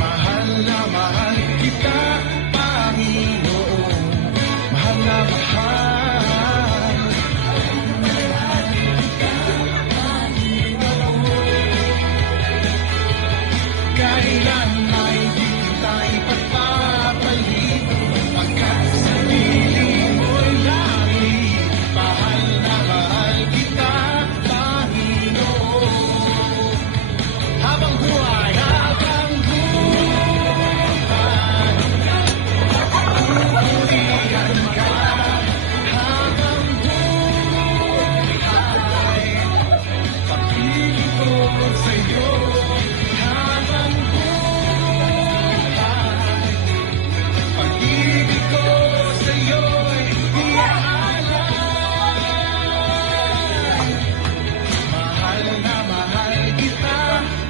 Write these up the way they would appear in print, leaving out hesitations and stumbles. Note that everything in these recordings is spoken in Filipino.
Mahal na mahal kita, Panginoon. Mahal na mahal. Kailan ay di kita ipagpapalit, pagkat sa piling mo'y langit. Mahal na mahal kita, Panginoon. Habang buhay, habang buhay, pupurihan ka. Habang buhay, pag-ibig ko sa'yo. Habang buhay, pag-ibig ko sa'yo'y iaalay. Mahal na mahal kita,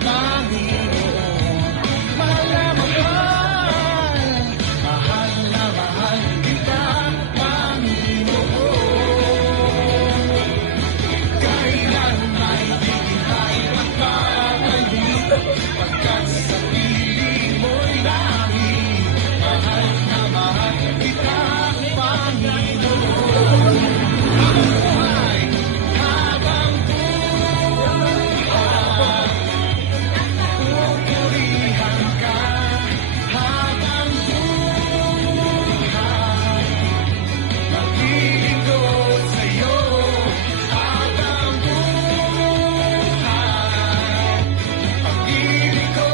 Panginoon. Mahal na mahal. Mahal na mahal kita, Panginoon. Kailan ay di kita ipagpapalit, pagkat sa piling mo'y langit. Mahal na mahal kita, Panginoon. Habang buhay, habang buhay, pupurihan ka. Habang buhay, pag-ibig ko sa'yo. Habang buhay, pag-ibig ko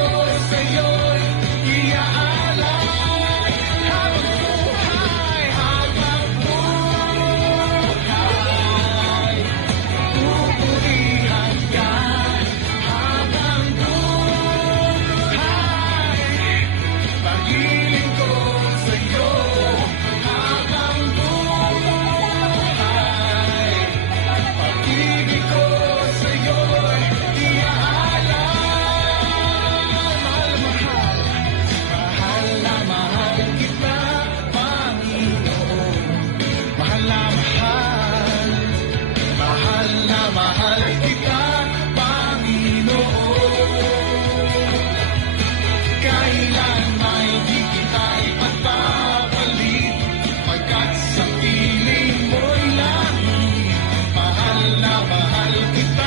sa'yo'y iaalay. Habang buhay, habang buhay, pupurihan ka. Habang buhay, pag-ibig ko sa'yo. Habang buhay, pag-ibig ko sa'yo'y iaalay. Mahal na mahal kita, Panginoon. Mahal na mahal. Mahal na mahal kita, Panginoon. Kailan ay di kita ipagpapalit, pagkat sa piling mo'y langit. Mahal na mahal kita,